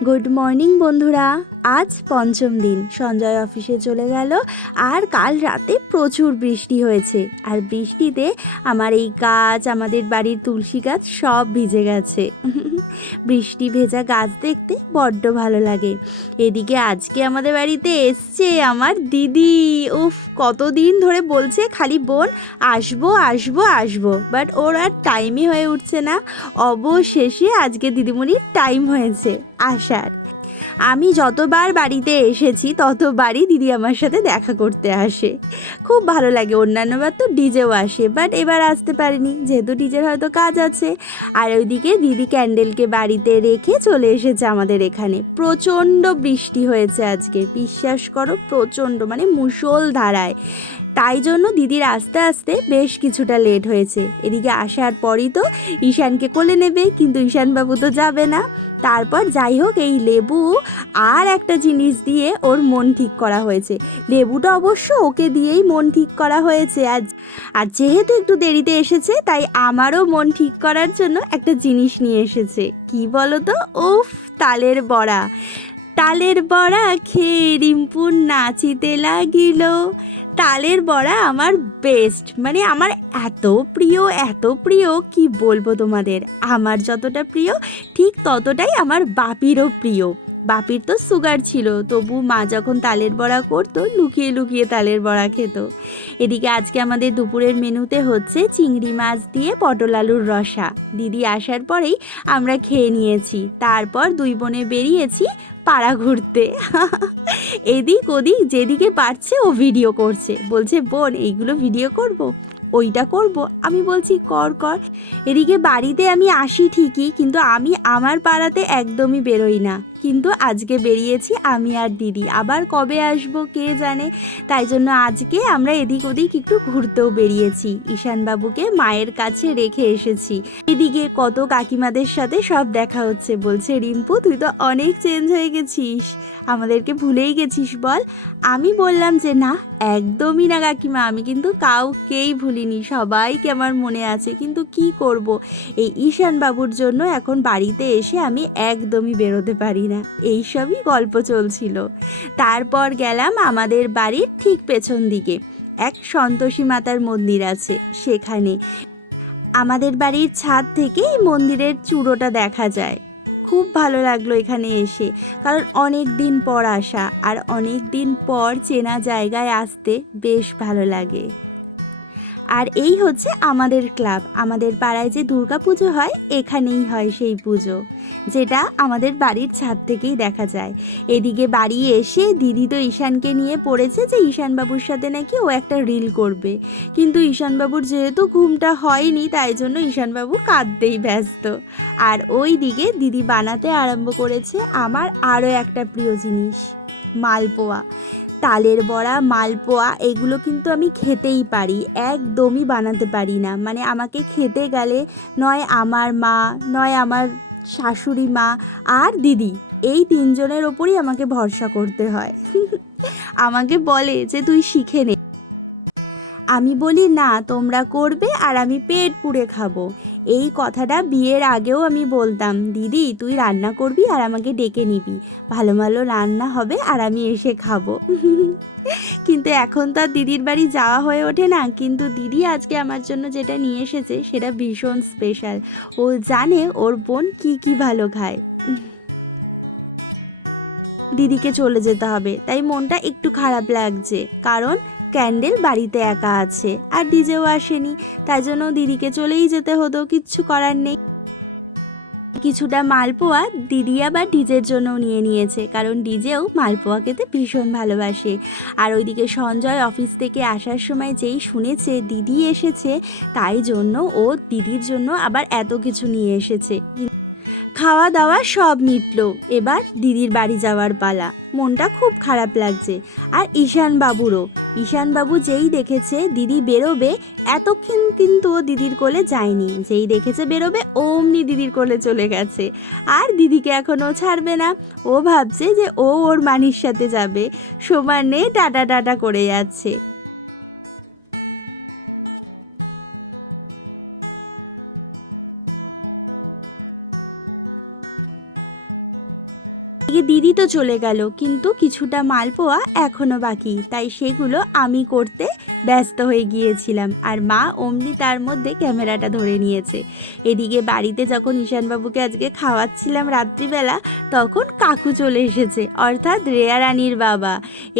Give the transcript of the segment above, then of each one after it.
Good morning বন্ধুরা। আজ পঞ্চম দিন, সঞ্জয় অফিসে চলে গেল। আর কাল রাতে প্রচুর বৃষ্টি হয়েছে, আর বৃষ্টিতে আমার এই গাছ, আমাদের বাড়ির তুলসী গাছ সব ভিজে গেছে। বৃষ্টি ভেজা গাছ দেখতে বড্ড ভালো লাগে। এদিকে আজকে আমাদের বাড়িতে এসছে আমার দিদি। উফ, কতদিন ধরে বলছে খালি বোন আসবো আসবো আসবো, বাট ওর আর টাইমই হয়ে উঠছে না। অবশেষে আজকে দিদিমণির টাইম হয়েছে আসার। আমি যতবার বাড়িতে এসেছি ততবারই দিদি আমার সাথে দেখা করতে আসে। খুব ভালো লাগে। অন্যান্যবার তো ডিজেও আসে, বাট এবার আসতে পারিনি যেহেতু ডিজের হয়তো কাজ আছে। আর ওইদিকে দিদি ক্যান্ডেলকে বাড়িতে রেখে চলে এসেছে আমাদের এখানে। প্রচণ্ড বৃষ্টি হয়েছে আজকে, বিশ্বাস করো, প্রচণ্ড মানে মুষলধারায়। তাই জন্য দিদির আসতে আসতে বেশ কিছুটা লেট হয়েছে। এদিকে আসার পরই তো ঈশানকে কোলে নেবে, কিন্তু ঈশানবাবু তো যাবে না। তারপর যাই হোক, এই লেবু আর একটা জিনিস দিয়ে ওর মন ঠিক করা হয়েছে। লেবুটা অবশ্য ওকে দিয়েই মন ঠিক করা হয়েছে আজ। আর যেহেতু একটু দেরিতে এসেছে, তাই আমারও মন ঠিক করার জন্য একটা জিনিস নিয়ে এসেছে। কি বলো তো? উফ, তালের বড়া। তালের বড়া খেয়ে রিম্পুর নাচিতে লাগিল। তালের বড়া আমার বেস্ট, মানে আমার এত প্রিয়, এত প্রিয় কি বলবো তোমাদের। আমার যতটা প্রিয় ঠিক ততটাই আমার বাপিরও প্রিয়। বাপির তো সুগার ছিল, তবু মা যখন তালের বড়া করতো লুকিয়ে লুকিয়ে তালের বড়া খেত। এদিকে আজকে আমাদের দুপুরের মেনুতে হচ্ছে চিংড়ি মাছ দিয়ে পটল আলুর রসা। দিদি আসার পরেই আমরা খেয়ে নিয়েছি। তারপর দুই বোনে বেরিয়েছি পাড়া ঘুরতে। এদিক ওদিক যেদিকে পারছে ও ভিডিও করছে, বলছে বোন এইগুলো ভিডিও করব, ওইটা করব। আমি বলছি কর কর। এদিকে বাড়িতে আমি আসি ঠিকই, কিন্তু আমি আমার পাড়াতে একদমই বেরোই না। কিন্তু আজকে বেরিয়েছি আমি আর দিদি, আবার কবে আসবো কে জানে। তাই জন্য আজকে আমরা এদিক ওদিক একটু ঘুরতেও বেরিয়েছি। ঈশানবাবুকে মায়ের কাছে রেখে এসেছি। এদিকে কত কাকিমাদের সাথে সব দেখা হচ্ছে, বলছে রিম্পু তুই তো অনেক চেঞ্জ হয়ে গেছিস, আমাদেরকে ভুলেই গেছিস বল। আমি বললাম যে না, একদমই না কাকিমা, আমি কিন্তু কাউকেই ভুলিনি, সবাইকে আমার মনে আছে। কিন্তু কি করব, এই ঈশানবাবুর জন্য এখন বাড়িতে এসে আমি একদমই বেরোতে পারি না। এইসবই গল্প চলছিল। তারপর গেলাম আমাদের বাড়ির ঠিক পেছন দিকে, এক সন্তোষী মাতার মন্দির আছে সেখানে। আমাদের বাড়ির ছাদ থেকে এই মন্দিরের চূড়োটা দেখা যায়। খুব ভালো লাগলো এখানে এসে, কারণ অনেক দিন পর আসা, আর অনেক দিন পর চেনা জায়গায় আসতে বেশ ভালো লাগে। আর এই হচ্ছে আমাদের ক্লাব। আমাদের পাড়ায় যে দুর্গা পুজো হয় এখানেই হয় সেই পুজো, যেটা আমাদের বাড়ির ছাদ থেকেই দেখা যায়। এদিকে বাড়ি এসে দিদি তো ঈশানকে নিয়ে পড়েছে যে ঈশানবাবুর সাথে নাকি ও একটা রিল করবে। কিন্তু ঈশানবাবুর যেহেতু ঘুমটা হয়নি, তাই জন্য ঈশানবাবু কাঁদতেই ব্যস্ত। আর ওই দিকে দিদি বানাতে আরম্ভ করেছে আমার আরও একটা প্রিয় জিনিস, মালপোয়া। তালের বড়া, মালপোয়া, এগুলো কিন্তু আমি খেতেই পারি, একদমই বানাতে পারি না। মানে আমাকে খেতে গেলে নয় আমার মা, নয় আমার শাশুড়ি মা আর দিদি, এই তিনজনের ওপরই আমাকে ভরসা করতে হয়। আমাকে বলে যে তুই শিখে নে। আমি বলি না, তোমরা করবে আর আমি পেট পুড়ে খাবো। এই কথাটা বিয়ের আগেও আমি বলতাম, দিদি তুই রান্না করবি আর আমাকে ডেকে নিবি, ভালো ভালো রান্না হবে আর আমি এসে খাবো। কিন্তু এখন তো আর দিদির বাড়ি যাওয়া হয়ে ওঠে না। কিন্তু দিদি আজকে আমার জন্য যেটা নিয়ে এসেছে সেটা ভীষণ স্পেশাল। ও জানে ওর বোন কি কি ভালো খায়। দিদিকে চলে যেতে হবে, তাই মনটা একটু খারাপ লাগছে, কারণ ক্যান্ডেল বাড়িতে একা আছে আর ডিজেও আসেনি। তাই জন্য দিদিকে চলেই যেতে হতো, কিচ্ছু করার নেই। কিছুটা মালপোয়া দিদি আবার ডিজের জন্যও নিয়ে নিয়েছে, কারণ ডিজেও মালপোয়া খেতে ভীষণ ভালোবাসে। আর ওইদিকে সঞ্জয় অফিস থেকে আসার সময় যেই শুনেছে দিদি এসেছে, তাই জন্য ও দিদির জন্য আবার এত কিছু নিয়ে এসেছে। খাওয়া দাওয়া সব মিটলো, এবার দিদির বাড়ি যাওয়ার পালা। মনটা খুব খারাপ লাগছে। আর ঈশানবাবুরও। ঈশানবাবু যেই দেখেছে দিদি বেরোবে, এতক্ষণ কিন্তু ও দিদির কোলে যায়নি, যেই দেখেছে বেরোবে অমনি দিদির কোলে চলে গেছে। আর দিদিকে এখনও ছাড়বে না। ও ভাবছে যে ও ওর মানির সাথে যাবে, সমানে টাটা টাটা করে যাচ্ছে। এদিকে দিদি তো চলে গেল, কিন্তু কিছুটা মালপোয়া এখনো বাকি, তাই সেগুলো আমি করতে ব্যস্ত হয়ে গিয়েছিলাম। আর মা অমনি তার মধ্যে ক্যামেরাটা ধরে নিয়েছে। এদিকে বাড়িতে যখন ঈশানবাবুকে আজকে খাওয়াচ্ছিলাম রাত্রিবেলা, তখন কাকু চলে এসেছে, অর্থাৎ রেয়া রানীর বাবা।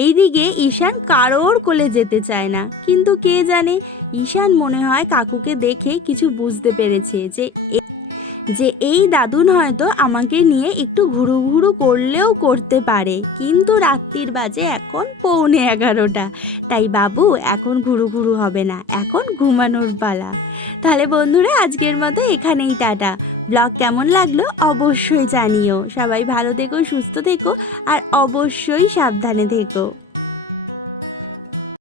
এইদিকে ঈশান কারোর কোলে যেতে চায় না, কিন্তু কে জানে, ঈশান মনে হয় কাকুকে দেখে কিছু বুঝতে পেরেছে যে এই দাদুন হয়তো আমাকে নিয়ে একটু ঘুরু ঘুরু করলেও করতে পারে। কিন্তু রাত্রির বাজে এখন 11:15, তাই বাবু এখন ঘুরু ঘুরু হবে না, এখন ঘুমানোর পালা। তাহলে বন্ধুরা, আজকের মতো এখানেই টাটা। ব্লগ কেমন লাগলো অবশ্যই জানিও। সবাই ভালো থেকো, সুস্থ থেকো, আর অবশ্যই সাবধানে থেকো।